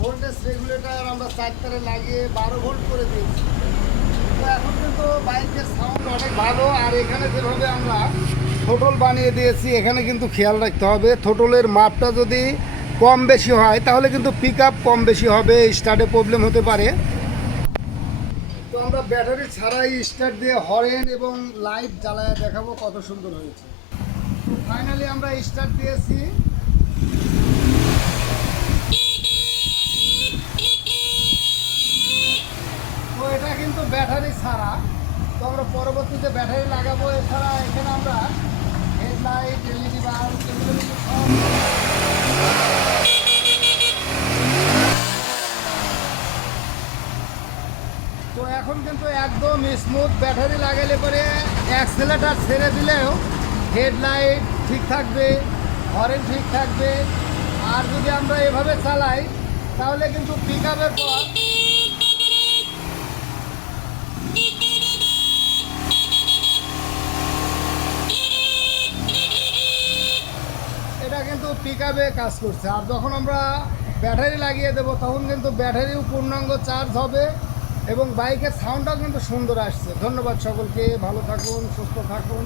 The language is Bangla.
ভোল্টেজ রেগুলেটর আমরা 4 তারে লাগিয়ে 12 ভোল্ট করে দিয়েছি। তো এখন কিন্তু বাইকের সাউন্ড অনেক ভালো। আর এখানে যেভাবে আমরা থ্রোটল বানিয়ে দিয়েছি, এখানে কিন্তু খেয়াল রাখতে হবে থ্রোটলের মাপটা যদি কম বেশি হয় তাহলে কিন্তু পিক আপ কম বেশি হবে, স্টার্টে প্রবলেম হতে পারে। তো আমরা ব্যাটারি ছাড়াই স্টার্ট দিয়ে হরেন এবং লাইট জ্বালায় দেখাবো কত সুন্দর হয়েছে। তো ফাইনালি আমরা স্টার্ট দিয়েছি। তো এটা কিন্তু ব্যাটারি ছাড়া। তো আমরা পরবর্তীতে ব্যাটারি লাগাবো। এছাড়া এখানে আমরা হেডলাইট, এলইডি বাল্ব এগুলো কিন্তু সব। তো এখন কিন্তু একদম স্মুথ। ব্যাটারি লাগালে পরে অ্যাক্সেলেটার ছেড়ে দিলেও হেডলাইট ঠিক থাকবে, হরেন ঠিক থাকবে। আর যদি আমরা এভাবে চালাই তাহলে কিন্তু পিক আপের পর এটা কিন্তু পিক আপে কাজ করছে। আর যখন আমরা ব্যাটারি লাগিয়ে দেবো তখন কিন্তু ব্যাটারিও পূর্ণাঙ্গ চার্জ হবে এবং বাইকের সাউন্ডটাও কিন্তু সুন্দর আসছে। ধন্যবাদ সকলকে, ভালো থাকুন, সুস্থ থাকুন।